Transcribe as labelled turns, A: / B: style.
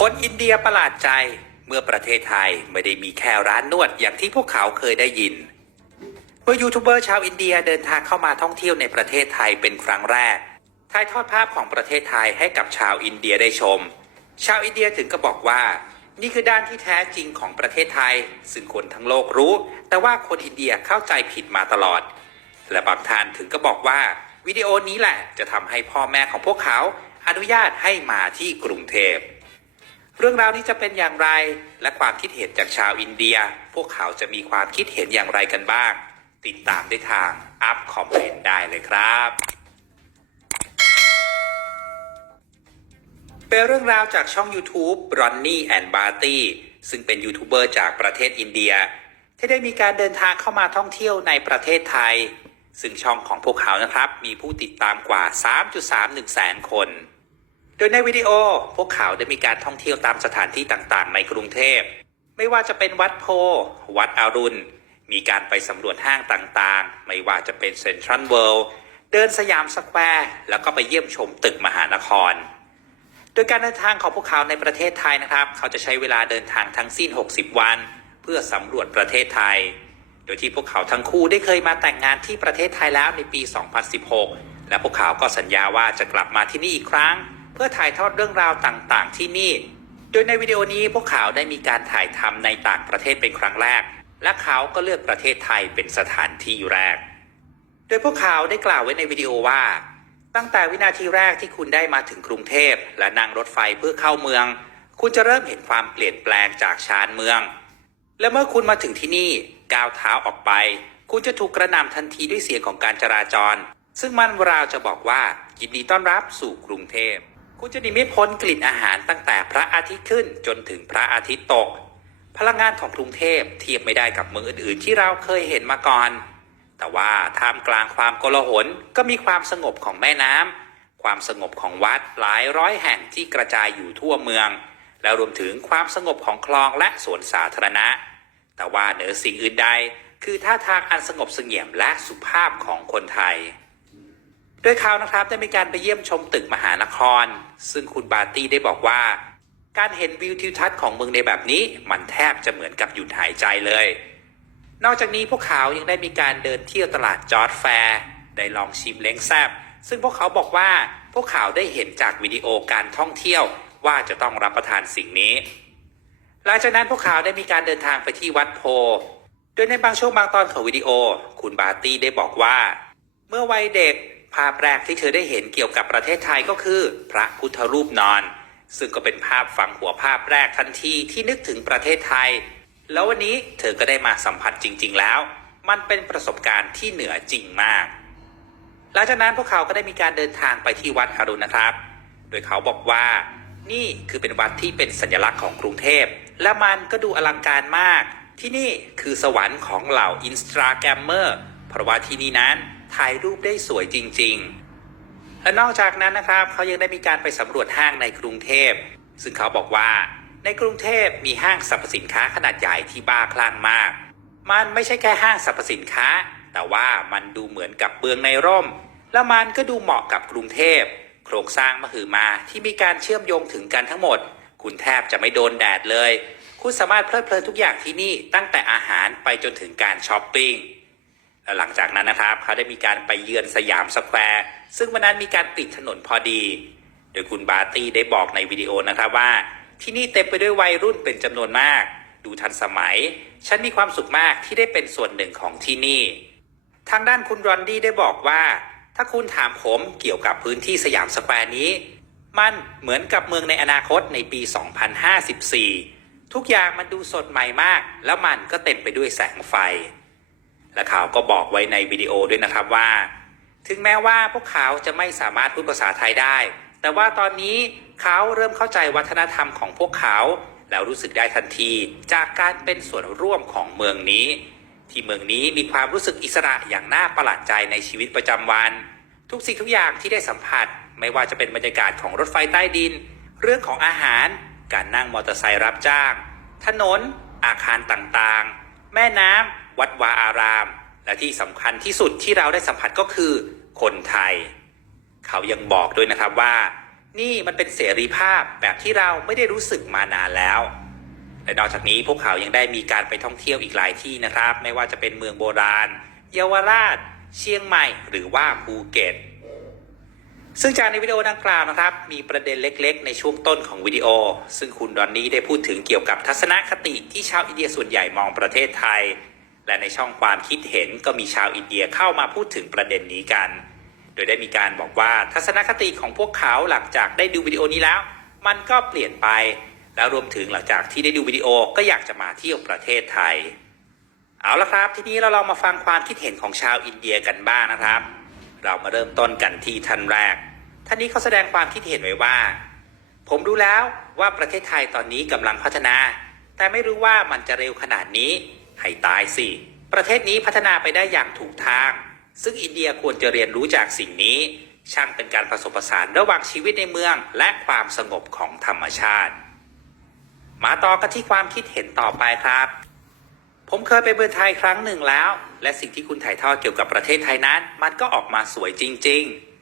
A: คนอินเดียประหลาดใจเมื่อประเทศไทยไม่ได้มีแค่ร้านนวดอย่างที่พวกเขาเคยได้ยิน เมื่อยูทูบเบอร์ชาวอินเดียเดินทางเข้ามาท่องเที่ยวในประเทศไทยเป็นครั้งแรกถ่ายทอดภาพของประเทศไทยให้กับชาวอินเดียได้ชม ชาวอินเดียถึงก็บอกว่า นี่คือด้านที่แท้จริงของประเทศไทย ซึ่งคนทั้งโลกรู้ แต่ว่าคนอินเดียเข้าใจผิดมาตลอด และบางท่านถึงก็บอกว่าวิดีโอนี้แหละจะทำให้พ่อแม่ของพวกเขาอนุญาตให้มาที่กรุงเทพ เรื่องราวนี้จะเป็นอย่างไร และความคิดเห็นจากชาวอินเดีย พวกเขาจะมีความคิดเห็นอย่างไรกันบ้าง ติดตามได้ทางอัพคอมเมนต์ได้เลยครับเป็นเรื่องราวจากช่อง YouTube Ronnie and Barty ซึ่งเป็นยูทูบเบอร์จากประเทศอินเดีย ที่ได้มีการเดินทางเข้ามาท่องเที่ยวในประเทศไทย ซึ่งช่องของพวกเขานะครับ มีผู้ติดตามกว่า 3.31 แสนคน โดยในวิดีโอพวกเขาได้มีการท่องเที่ยวตามสถานที่ต่างๆ ในกรุงเทพ ไม่ว่าจะเป็นวัดโพธิ์วัดอรุณ มีการไปสำรวจห้างต่างๆ ไม่ว่าจะเป็นเซ็นทรัลเวิลด์เดินสยามสแควร์ แล้วก็ไปเยี่ยมชมตึกมหานคร โดยการเดินทางของพวกเขาในประเทศไทยนะครับ เขาจะใช้เวลาเดินทางทั้งสิ้น 60 วัน เพื่อสำรวจประเทศไทย โดยที่พวกเขาทั้งคู่ได้เคยมาแต่งงานที่ประเทศไทยแล้วในปี 2016 และพวกเขาก็สัญญาว่าจะกลับมาที่นี่อีกครั้ง เพื่อถ่ายทอดเรื่องราวต่างๆ ที่นี่ โดยในวิดีโอนี้พวกเขาได้มีการถ่ายทำในต่างประเทศเป็นครั้งแรก และเขาก็เลือกประเทศไทยเป็นสถานที่แรก โดยพวกเขาได้กล่าวไว้ในวิดีโอว่า ตั้งแต่วินาทีแรกที่คุณได้มาถึงกรุงเทพ และนั่งรถไฟเพื่อเข้าเมือง คุณจะเริ่มเห็นความเปลี่ยนแปลงจากชานเมือง และเมื่อคุณมาถึงที่นี่ก้าวเท้าออกไป คุณจะถูกกระหน่ำทันทีด้วยเสียงของการจราจร ซึ่งมันราวจะบอกว่ายินดีต้อนรับสู่กรุงเทพ คุณจะหนีไม่พ้นกลิ่นอาหารตั้งแต่พระอาทิตย์ขึ้นจนถึงพระอาทิตย์ตก พลังงานของกรุงเทพเทียบไม่ได้กับเมืองอื่นๆ ที่เราเคยเห็นมาก่อน แต่ว่าท่ามกลางความโกลาหลก็มีความสงบของแม่น้ำความสงบของวัดหลายร้อยแห่งที่กระจายอยู่ทั่วเมือง และรวมถึงความสงบของคลองและสวนสาธารณะ แต่ว่าเหนือสิ่งอื่นใด คือท่าทางอันสงบเสงี่ยมและสุภาพของคนไทย โดยเขานะครับได้มีการไปเยี่ยมชมตึกมหานคร ซึ่งคุณบาร์ตี้ได้บอกว่า การเห็นวิวทิวทัศน์ของเมืองในแบบนี้ มันแทบจะเหมือนกับหยุดหายใจเลย นอกจากนี้พวกเขายังได้มีการเดินเที่ยวตลาดจอร์ดแฟร์ได้ลองชิมเล้งแซบซึ่งพวกเขาบอกว่าพวกเขาได้เห็นจากวิดีโอการท่องเที่ยวว่าจะต้องรับประทานสิ่งนี้ หลังจากนั้นพวกเขาได้มีการเดินทางไปที่วัดโพ โดยในบางช่วงบางตอนของวิดีโอ คุณบาร์ตี้ได้บอกว่า เมื่อวัยเด็ก ภาพแรกที่เธอได้เห็นเกี่ยวกับประเทศไทยก็คือ พระพุทธรูปนอน ซึ่งก็เป็นภาพฝังหัวภาพแรกทันทีที่นึกถึงประเทศไทย แล้ววันนี้เธอก็ได้มาสัมผัสจริง ๆ แล้ว มันเป็นประสบการณ์ที่เหนือจริงมาก หลังจากนั้นพวกเขาก็ได้มีการเดินทางไปที่วัดอรุณนะครับ โดยเขาบอกว่า นี่คือเป็นวัดที่เป็นสัญลักษณ์ของกรุงเทพ และมันก็ดูอลังการมาก ที่นี่คือสวรรค์ของเหล่าอินสตาแกรมเมอร์เพราะว่าที่นี่นั้น ถ่ายรูปได้สวยจริงๆ และนอกจากนั้นนะครับเขายังได้มีการไปสำรวจห้างในกรุงเทพ ซึ่งเขาบอกว่าในกรุงเทพมีห้างสรรพสินค้าขนาดใหญ่ที่บ้าคลั่งมาก มันไม่ใช่แค่ห้างสรรพสินค้า แต่ว่ามันดูเหมือนกับเมืองในร่ม และมันก็ดูเหมาะกับกรุงเทพ โครงสร้างมหึมาที่มีการเชื่อมโยงถึงกันทั้งหมด คุณแทบจะไม่โดนแดดเลย คุณสามารถเพลิดเพลินทุกอย่างที่นี่ตั้งแต่อาหารไปจนถึงการช้อปปิ้ง และหลังจากนั้นนะครับ เขาได้มีการไปเยือนสยามสแควร์ ซึ่งวันนั้นมีการปิดถนนพอดี โดยคุณบาร์ตี้ได้บอกในวิดีโอนะครับว่า ที่นี่เต็มไปด้วยวัยรุ่นเป็นจำนวนมาก ดูทันสมัย ฉันมีความสุขมากที่ได้เป็นส่วนหนึ่งของที่นี่ ทางด้านคุณรอนดี้ได้บอกว่า ถ้าคุณถามผมเกี่ยวกับพื้นที่สยามสแควร์นี้ มันเหมือนกับเมืองในอนาคตในปี 2054 ทุกอย่างมันดูสดใหม่มาก แล้วมันก็เต็มไปด้วยแสงไฟ และเขาก็บอกไว้ในวิดีโอด้วยนะครับว่า ถึงแม้ว่าพวกเขาจะไม่สามารถพูดภาษาไทยได้ แต่ว่าตอนนี้เขาเริ่มเข้าใจวัฒนธรรมของพวกเขา แล้วรู้สึกได้ทันทีจากการเป็นส่วนร่วมของเมืองนี้ ที่เมืองนี้มีความรู้สึกอิสระอย่างน่าประหลาดใจในชีวิตประจำวัน ทุกสิ่งทุกอย่างที่ได้สัมผัส ไม่ว่าจะเป็นบรรยากาศของรถไฟใต้ดิน เรื่องของอาหาร การนั่งมอเตอร์ไซค์รับจ้าง ถนน อาคารต่างๆ แม่น้ำ วัดวาอาราม และที่สำคัญที่สุดที่เราได้สัมผัสก็คือคนไทย เขายังบอกด้วยนะครับว่า นี่มันเป็นเสรีภาพแบบที่เราไม่ได้รู้สึกมานานแล้วและนอกจากนี้พวกเขายังได้มีการไปท่องเที่ยวอีกหลายที่นะครับ ไม่ว่าจะเป็นเมืองโบราณ เยาวราช เชียงใหม่หรือว่าภูเก็ต ซึ่งจากในวิดีโอดังกล่าวนะครับ มีประเด็นเล็กๆ ในช่วงต้นของวิดีโอ ซึ่งคุณดอนนี่ได้พูดถึงเกี่ยวกับทัศนคติที่ชาวอินเดียส่วนใหญ่มองประเทศไทย และในช่องความคิดเห็นก็มีชาวอินเดียเข้ามาพูดถึงประเด็นนี้กัน โดยได้มีการบอกว่าทัศนคติของพวกเขาหลังจากได้ดูวิดีโอนี้แล้ว มันก็เปลี่ยนไป แล้วรวมถึงหลังจากที่ได้ดูวิดีโอก็อยากจะมาเที่ยวประเทศไทย เอาละครับ ทีนี้เราลองมาฟังความคิดเห็นของชาวอินเดียกันบ้างนะครับ เรามาเริ่มต้นกันที่ท่านแรกท่านนี้เขาแสดงความคิดเห็นไว้ว่า ผมรู้แล้วว่าประเทศไทยตอนนี้กำลังพัฒนา แต่ไม่รู้ว่ามันจะเร็วขนาดนี้ ให้ตายสิ ประเทศนี้พัฒนาไปได้อย่างถูกทาง ซึ่งอินเดียควรจะเรียนรู้จากสิ่งนี้ ช่างเป็นการผสมผสานระหว่างชีวิตในเมือง และความสงบของธรรมชาติ มาต่อกันที่ความคิดเห็นต่อไปครับ ผมเคยไปเมืองไทยครั้งหนึ่งแล้ว และสิ่งที่คุณถ่ายทอดเกี่ยวกับประเทศไทยนั้น มันก็ออกมาสวยจริง ๆ